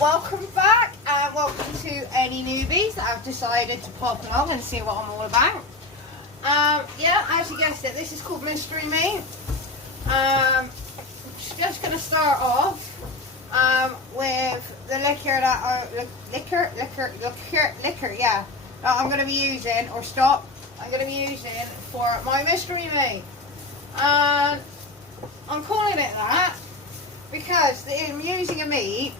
Welcome back and welcome to any newbies that have decided to pop along and see what I'm all about. Yeah, as you guessed it, this is called Mystery Meat. Just going to start off with the liquor that yeah, that I'm going to be using, or stock I'm going to be using for my Mystery Meat. And I'm calling it that because I'm using a meat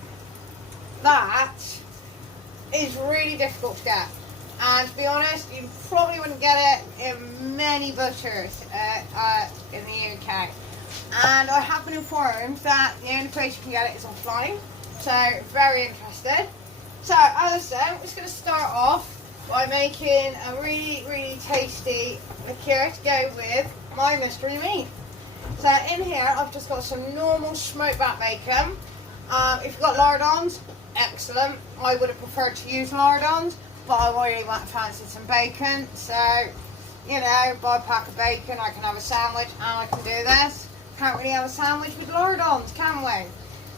that is really difficult to get, and to be honest, you probably wouldn't get it in many butchers in the UK. And I have been informed that the only place you can get it is offline, so very interested. So as I said, I'm just going to start off by making a really tasty liqueur to go with my Mystery Meat. So in here I've just got some normal smoked back bacon. If you've got lardons, excellent. I would have preferred to use lardons, but I really fancied some bacon. So, you know, buy a pack of bacon, I can have a sandwich, and I can do this. Can't really have a sandwich with lardons, can we?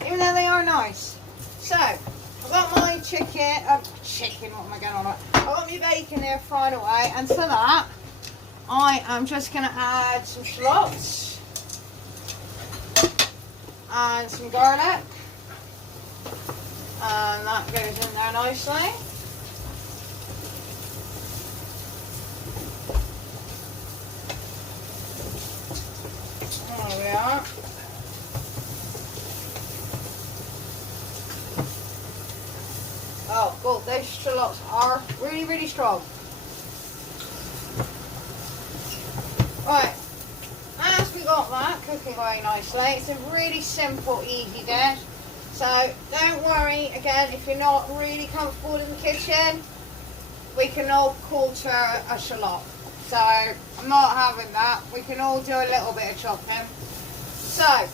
Even though they are nice. So, I've got my chicken, what am I going on about? I've got my bacon there fried away, and to that, I am just going to add some shallots and some garlic. And that goes in there nicely. There we are. Oh, God, those shallots are really strong. Right, as we got that cooking away nicely, it's a really simple, easy dish. So don't worry, again, if you're not really comfortable in the kitchen, we can all quarter a shallot. So I'm not having that. We can all do a little bit of chopping. So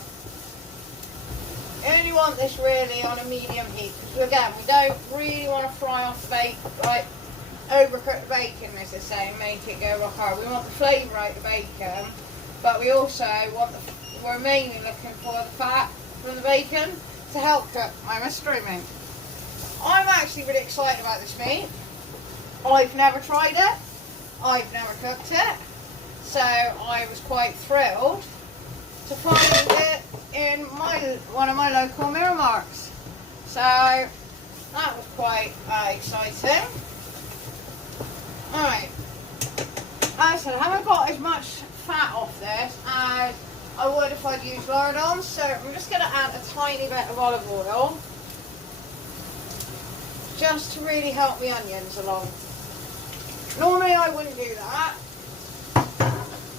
you only want this really on a medium heat, because again, we don't really want to fry off the bacon, right? Overcook the bacon, as they say, make it go rock hard. We want the flavour out of the bacon, but we also want we're mainly looking for the fat from the bacon to help cook my Mystery Meat. I'm actually really excited about this meat. I've never tried it, I've never cooked it, so I was quite thrilled to find it in one of my local Mirror Marks. So that was quite exciting. Alright, as I said, I haven't got as much fat off this as I would if I'd used lardons, so I'm just going to add a tiny bit of olive oil just to really help the onions along. Normally I wouldn't do that,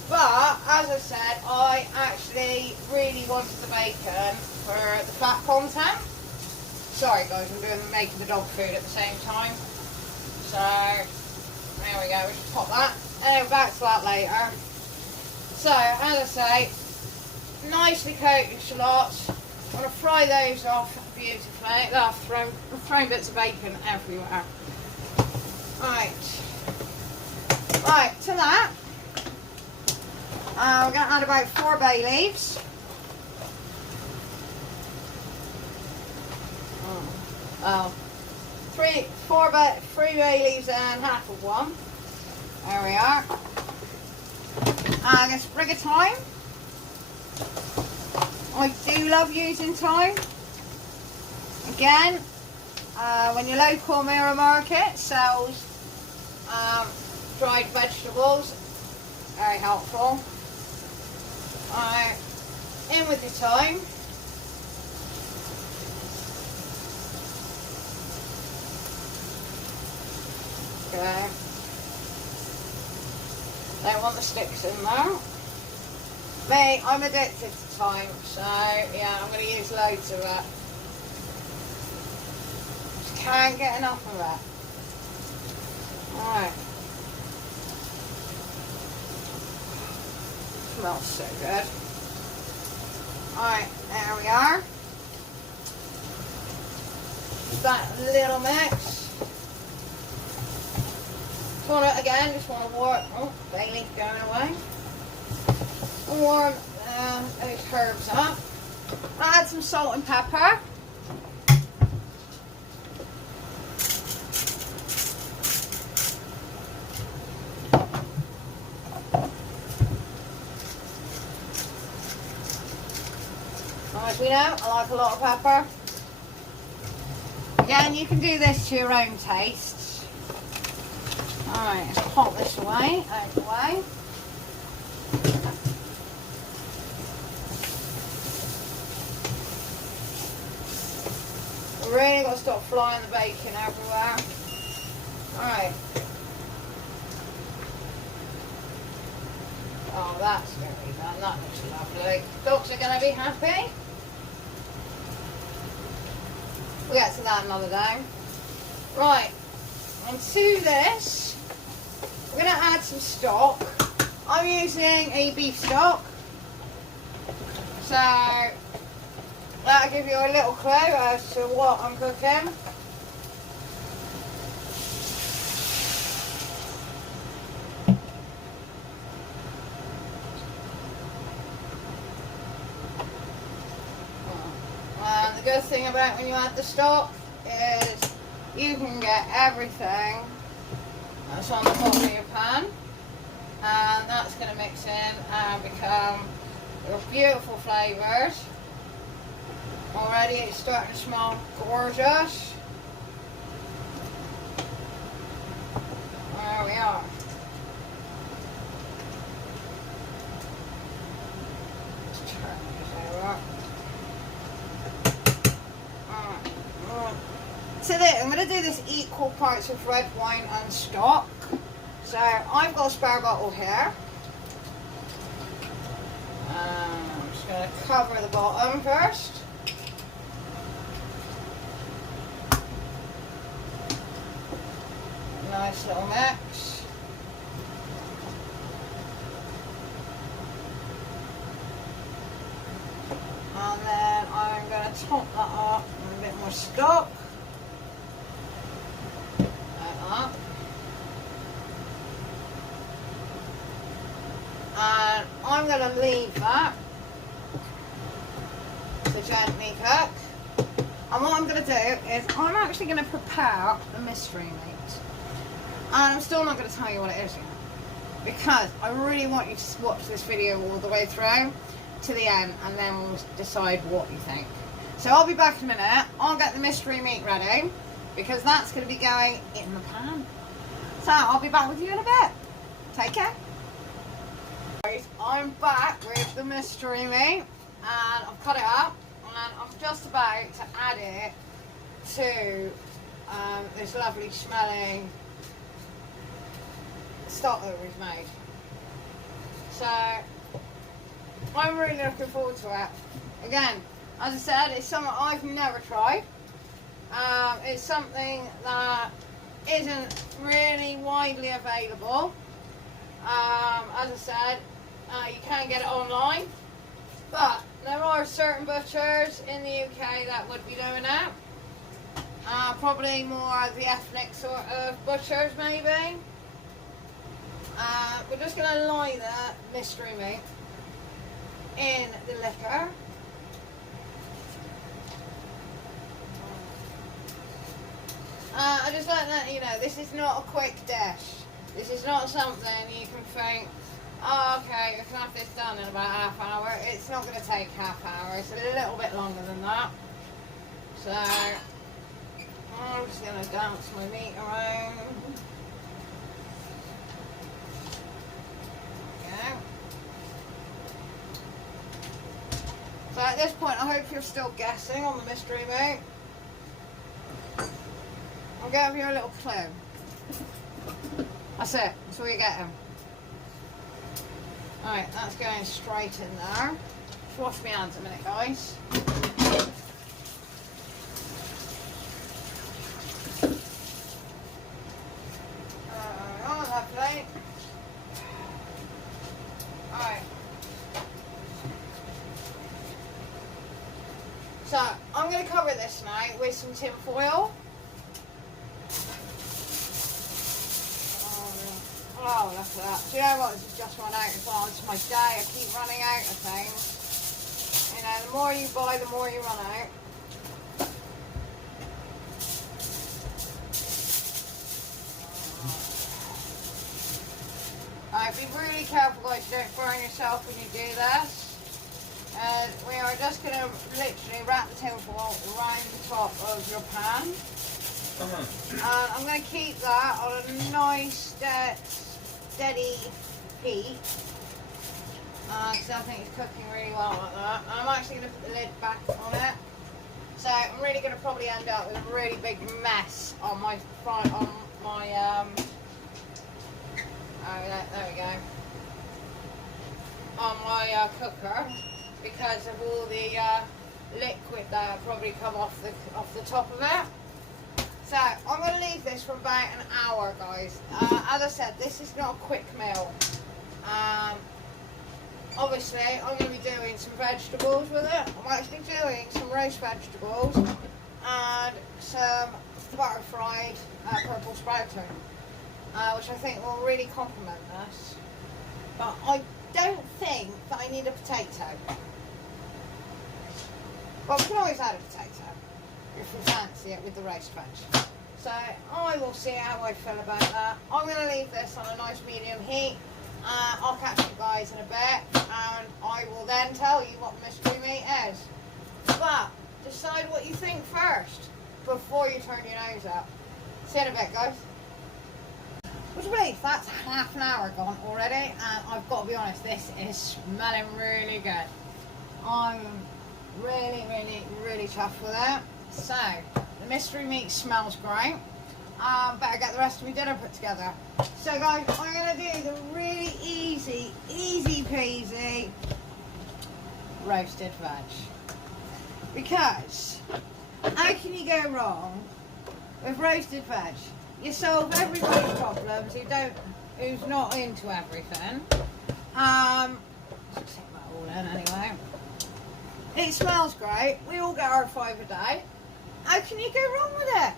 but as I said, I actually really wanted the bacon for the fat content. Sorry guys, I'm making the dog food at the same time. So there we go, we'll just pop that, and then back to that later. So as I say, nicely coated shallots. I'm going to fry those off beautifully. I've thrown bits of bacon everywhere. Right, to that, we're going to add about 4 bay leaves. Three bay leaves and half of one. There we are. And a sprig of thyme. I do love using thyme. Again, when your local Mirror Market sells dried vegetables, very helpful. In with your thyme. Okay. Don't want the sticks in there. Me, I'm addicted to thyme, so yeah, I'm going to use loads of it. Just can't get enough of it. Alright. Smells so good. Alright, there we are. Just that little mix. Just want to warm, oh, bay leaf going away. Warm those herbs up. Add some salt and pepper. As we know, I like a lot of pepper. Again, you can do this to your own taste. Alright, let's pop this away, out of the way. We really got to stop flying the bacon everywhere. Alright. Oh, that's very done. That looks lovely. Dogs are going to be happy. We'll get to that another day. Right. And to this, we're going to add some stock. I'm using a beef stock. So, that'll give you a little clue as to what I'm cooking. And the good thing about when you add the stock is you can get everything that's on the top of your pan, and that's going to mix in and become your beautiful flavours. Already it's starting to smell gorgeous. There we are. Let's turn this over. So I'm going to do this equal parts of red wine and stock. So I've got a spare bottle here. I'm just going to cover the bottom first. Nice little mix. And then I'm going to top that up with a bit more stock. Like that. And I'm going to leave that to gently cook. And what I'm going to do is I'm actually going to prepare the mystery meat. And I'm still not going to tell you what it is yet, because I really want you to watch this video all the way through to the end, and then we'll decide what you think. So I'll be back in a minute. I'll get the mystery meat ready, because that's going to be going in the pan. So I'll be back with you in a bit. Take care. Right, I'm back with the mystery meat, and I've cut it up, and I'm just about to add it to this lovely smelling stock that we've made. So I'm really looking forward to it. Again, as I said, it's something I've never tried. It's something that isn't really widely available. As I said, you can get it online, but there are certain butchers in the UK that would be doing it. Probably more the ethnic sort of butchers, maybe. We're just going to lie the mystery meat in the liquor. I just like that, you know, this is not a quick dish. This is not something you can think, oh, okay, we can have this done in about half an hour. It's not going to take half an hour. It's a little bit longer than that. So I'm just going to dance my meat around. So at this point, I hope you're still guessing on the mystery meat. I'll give you a little clue. That's it. That's all you're getting. Alright, that's going straight in there. Just wash my hands a minute, guys. Lovely. Alright. So, I'm going to cover this now with some tin foil. Oh, look at that. Do you know what? This has just run out as well. It's my day. I keep running out of things. You know, the more you buy, the more you run out. Alright, be really careful, guys. You don't burn yourself when you do this. And we are just going to literally wrap the tinfoil around the top of your pan. I'm going to keep that on a nice steady heat. Because I think it's cooking really well like that. And I'm actually going to put the lid back on it. So I'm really going to probably end up with a really big mess on my front, on my, there we go, on my cooker, because of all the liquid that probably come off the top of it. So I'm going to leave this for about an hour, guys. As I said, this is not a quick meal. Obviously, I'm going to be doing some vegetables with it. I'm actually doing some roast vegetables and some butter fried purple sprouting, which I think will really complement this. But I don't think that I need a potato. Well, we can always add a potato if we fancy it with the roast veg. So I will see how I feel about that. I'm going to leave this on a nice medium heat. I'll catch you guys in a bit, and I will then tell you what the mystery meat is. But decide what you think first before you turn your nose up. See you in a bit, guys. Would you believe that's half an hour gone already, and I've got to be honest, this is smelling really good. I'm really chuffed with it. So the mystery meat smells great. Better get the rest of my dinner put together. So guys, I'm going to do the really easy peasy roasted veg. Because how can you go wrong with roasted veg? You solve everybody's problems who's not into everything. Let's take that all in anyway. It smells great. We all get our 5 a day. How can you go wrong with it?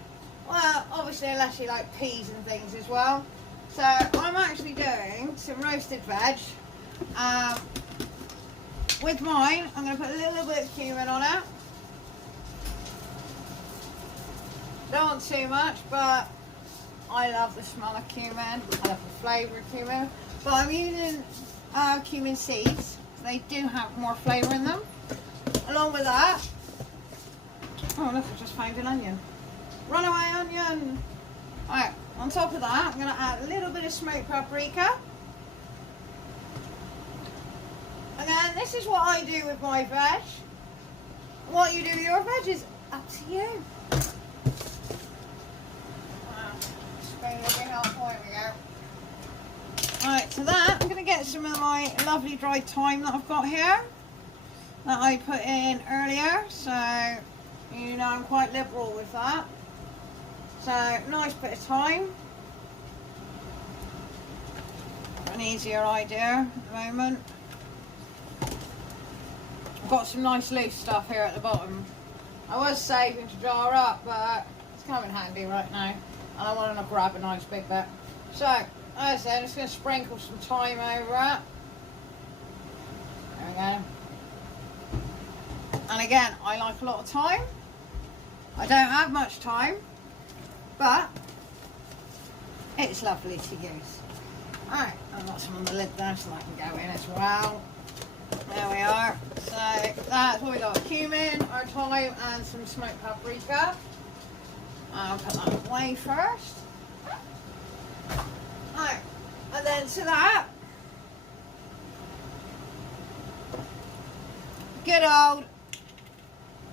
Well, obviously, unless you like peas and things as well. So I'm actually doing some roasted veg. With mine, I'm going to put a little bit of cumin on it. Don't want too much, but I love the smell of cumin. I love the flavour of cumin. But I'm using cumin seeds. They do have more flavour in them. Along with that, oh look, I just found an onion. Runaway onion. Alright, on top of that, I'm going to add a little bit of smoked paprika. And then this is what I do with my veg. What you do with your veg is up to you. Wow, spoon will be helpful. There we go. Alright, so that, I'm going to get some of my lovely dried thyme that I've got here, that I put in earlier. So, you know, I'm quite liberal with that. So, nice bit of thyme. An easier idea at the moment. I've got some nice loose stuff here at the bottom. I was saving to jar up, but it's coming handy right now. And I want to grab a nice big bit. So, as I said, I'm just going to sprinkle some thyme over it. There we go. And again, I like a lot of thyme. I don't have much time, but it's lovely to use. Alright, I've got some on the lid there so that can go in as well. There we are. So that's what we got: cumin, our thyme, and some smoked paprika. I'll put that away first. Alright, and then to that, good old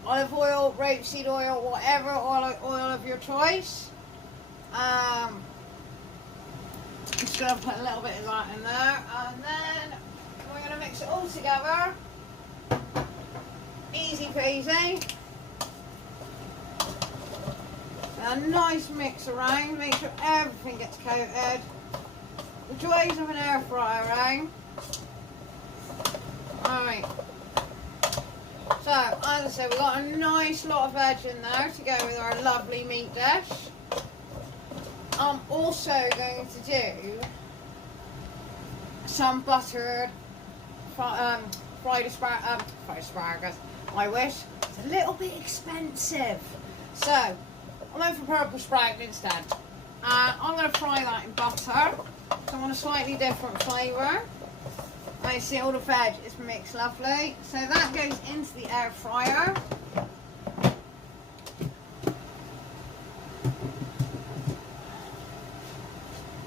olive oil, rapeseed oil, whatever oil of your choice. Just going to put a little bit of that in there, and then we're going to mix it all together. Easy peasy. A nice mix around, make sure everything gets coated. The joys of an air fryer, eh? Alright. So, as I said, we've got a nice lot of veg in there to go with our lovely meat dish. I'm also going to do some buttered fried asparagus. I wish. It's a little bit expensive. So, I'm going for purple sprouting instead. I'm going to fry that in butter. So I want a slightly different flavour. I see all the veg is mixed lovely. So that goes into the air fryer.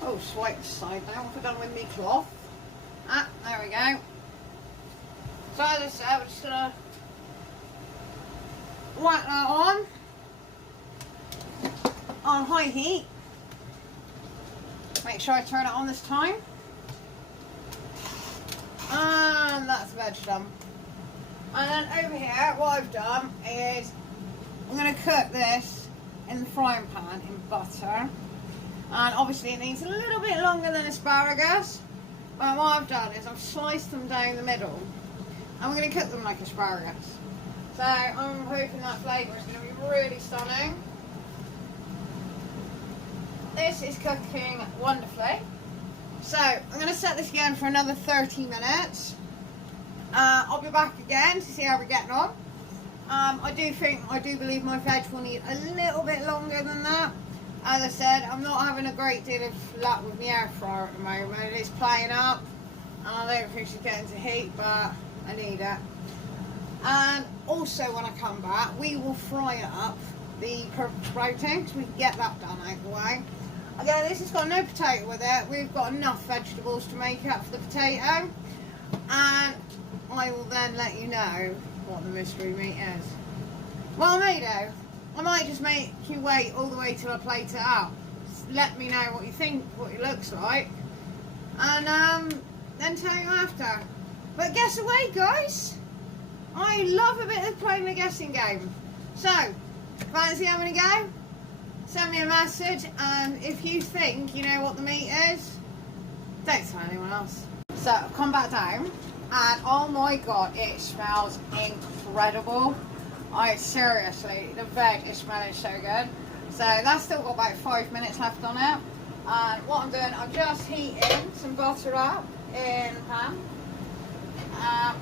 Oh, swipe the side now. What have I done with me cloth? Ah, there we go. So as I said, we're just gonna whack that on high heat. Make sure I turn it on this time. And that's the veg done. And then over here, what I've done is I'm going to cook this in the frying pan in butter. And obviously it needs a little bit longer than asparagus. But what I've done is I've sliced them down the middle. And we're going to cook them like asparagus. So I'm hoping that flavour is going to be really stunning. This is cooking wonderfully. So I'm going to set this again for another 30 minutes. I'll be back again to see how we're getting on. I do believe my veg will need a little bit longer than that. As I said, I'm not having a great deal of luck with my air fryer at the moment. It's playing up and I don't think she's getting to heat, but I need it. And also when I come back, we will fry up the purple sprouting so we can get that done out of the way. Again, this has got no potato with it. We've got enough vegetables to make up for the potato. And I will then let you know what the mystery meat is. Well, I may do. I might just make you wait all the way till I plate it up. Just let me know what you think, what it looks like. And then tell you after. But guess away, guys. I love a bit of playing the guessing game. So, fancy having a go? Send me a message, and if you think you know what the meat is, don't tell anyone else. So I've come back down, and oh my god, it smells incredible. Seriously, the veg is smelling so good. So that's still got about 5 minutes left on it. And what I'm doing, I'm just heating some butter up in the pan.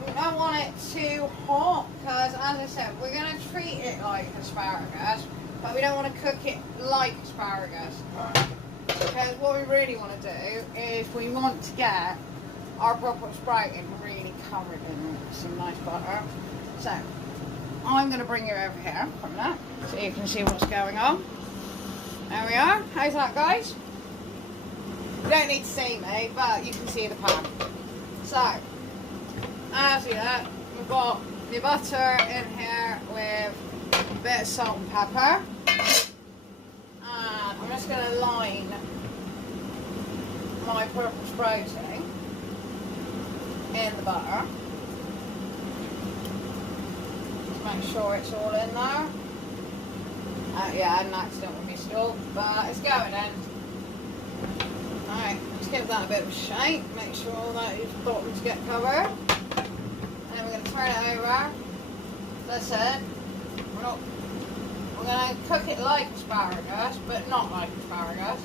We don't want it too hot, because as I said, we're going to treat it like asparagus. But we don't want to cook it like asparagus. Because what we really want to do is we want to get our Brussels sprouting really covered in some nice butter. So, I'm going to bring you over here for a minute so you can see what's going on. There we are. How's that, guys? You don't need to see me, but you can see the pan. So, as you know, we've got the butter in here with a bit of salt and pepper, and I'm just going to line my purple sprouting in the butter. Just make sure it's all in there. Yeah, I had an accident with my stove, but it's going in. Alright, let's give that a bit of a shake, make sure all those bottoms get covered. And then we're going to turn it over. As I said, we're going to cook it like asparagus, but not like asparagus.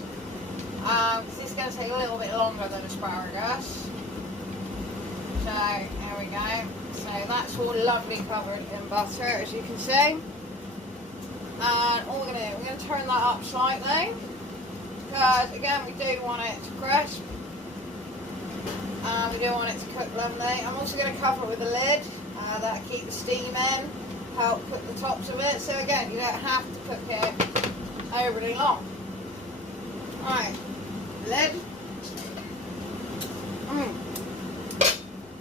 Because it's going to take a little bit longer than asparagus. So, there we go. So that's all lovely covered in butter, as you can see. And all we're going to do, we're going to turn that up slightly. Because, again, we do want it to crisp. And we do want it to cook lovely. I'm also going to cover it with a lid. That'll keep the steam in. Help cook the tops of it, so again you don't have to cook it overly long. Alright, lid.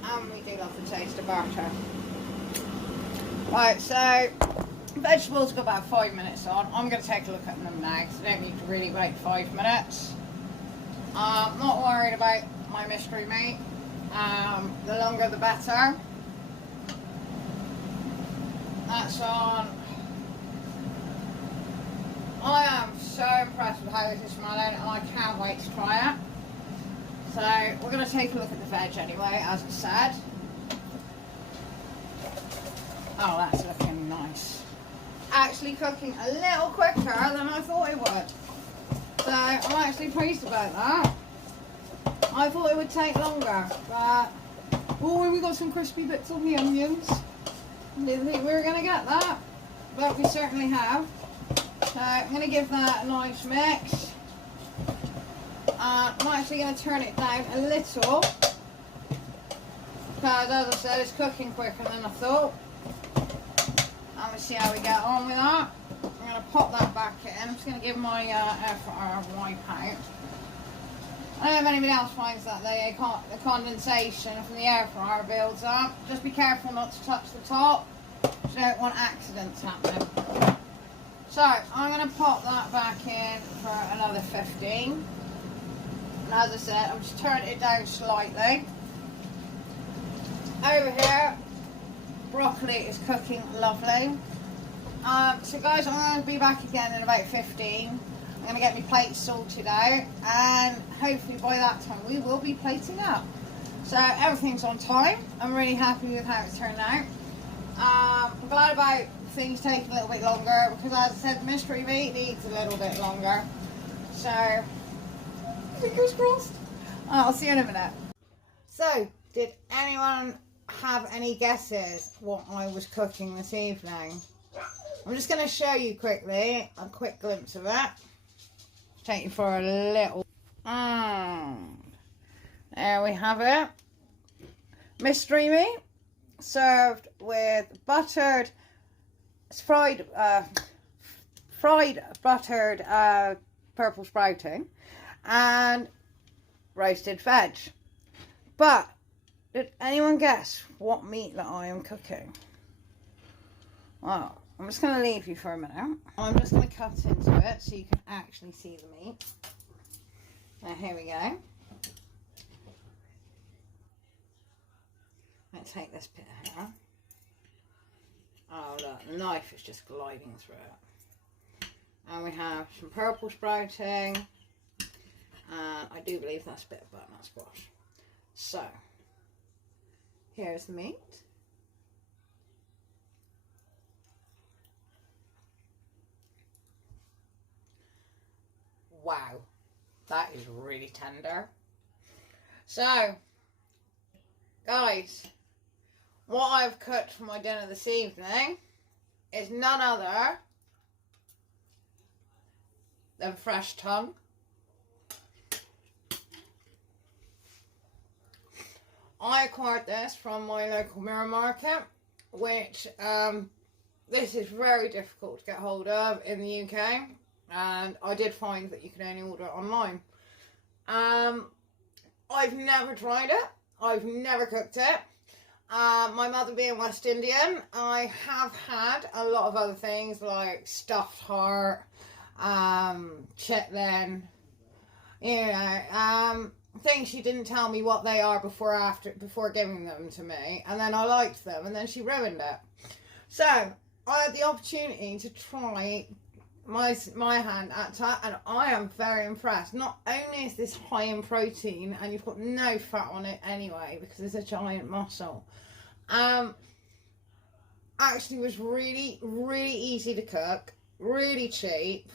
And we do love the taste of butter. Right, so vegetables got about 5 minutes on. I'm going to take a look at them now because I don't need to really wait 5 minutes. I'm not worried about my mystery meat. The longer the better. That's on. I am so impressed with how this is smelling, and I can't wait to try it. So we're going to take a look at the veg anyway, as I said. Oh, that's looking nice. Actually cooking a little quicker than I thought it would. So I'm actually pleased about that. I thought it would take longer, but oh, we got some crispy bits on the onions. Didn't think we were going to get that, but we certainly have. So I'm going to give that a nice mix. I'm actually going to turn it down a little Because as I said, it's cooking quicker than I thought. And we'll see how we get on with that. I'm going to pop that back in. I'm just going to give my air fryer a wipe out. I don't know if anybody else finds that the condensation from the air fryer builds up. Just be careful not to touch the top. You don't want accidents happening. So I'm going to pop that back in for another 15. And as I said, I'm just turning it down slightly. Over here, broccoli is cooking lovely. So guys, I'm going to be back again in about 15. I'm going to get my plate sorted out, and hopefully by that time we will be plating up. So everything's on time. I'm really happy with how it turned out. I'm glad about things taking a little bit longer, because as I said, mystery meat needs a little bit longer. So fingers crossed. I'll see you in a minute. So, did anyone have any guesses what I was cooking this evening? I'm just going to show you quickly a quick glimpse of it. Take you for a little. There we have it. Mystery meat served with buttered, fried buttered purple sprouting and roasted veg. But did anyone guess what meat that I am cooking? Well, I'm just going to leave you for a minute. I'm just going to cut into it so you can actually see the meat. Now, here we go. Let's take this bit here. Oh, look, the knife is just gliding through it. And we have some purple sprouting. And I do believe that's a bit of butternut squash. So, here's the meat. Wow, that is really tender. So, guys, what I've cooked for my dinner this evening is none other than fresh tongue. I acquired this from my local mirror market, which this is very difficult to get hold of in the UK. And I did find that you can only order it online. I've never tried it. I've never cooked it. My mother being West Indian, I have had a lot of other things like stuffed heart, chitlin, you know, things she didn't tell me what they are before giving them to me. And then I liked them, and then she ruined it. So I had the opportunity to try my hand at that, and I am very impressed. Not only is this high in protein, and you've got no fat on it anyway because it's a giant mussel, actually was really easy to cook, really cheap,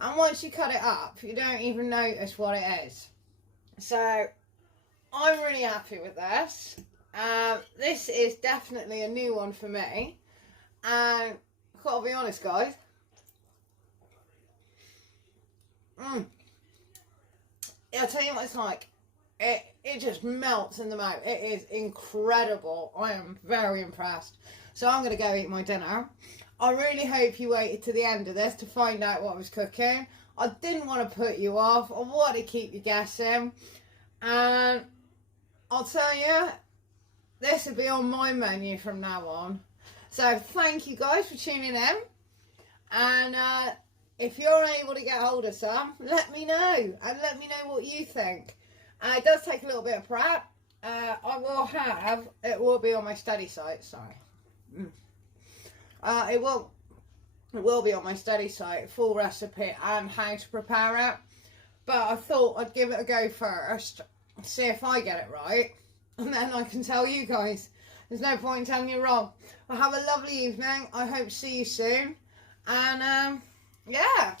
and once you cut it up you don't even notice what it is. So I'm really happy with this. This is definitely a new one for me, and I've got to be honest, guys, I'll tell you what it's like. It just melts in the mouth. It is incredible. I am very impressed. So I'm going to go eat my dinner. I really hope you waited to the end of this to find out what I was cooking. I didn't want to put you off. I wanted to keep you guessing. And I'll tell you, this will be on my menu from now on. So thank you guys for tuning in. And if you're able to get hold of some, let me know. And let me know what you think. It does take a little bit of prep. It will be on my study site, sorry. It will be on my study site, full recipe and how to prepare it. But I thought I'd give it a go first, see if I get it right, and then I can tell you guys. There's no point in telling you wrong. Well, have a lovely evening. I hope to see you soon. And yeah,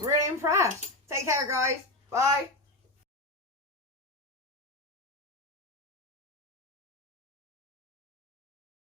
really impressed. Take care, guys. Bye.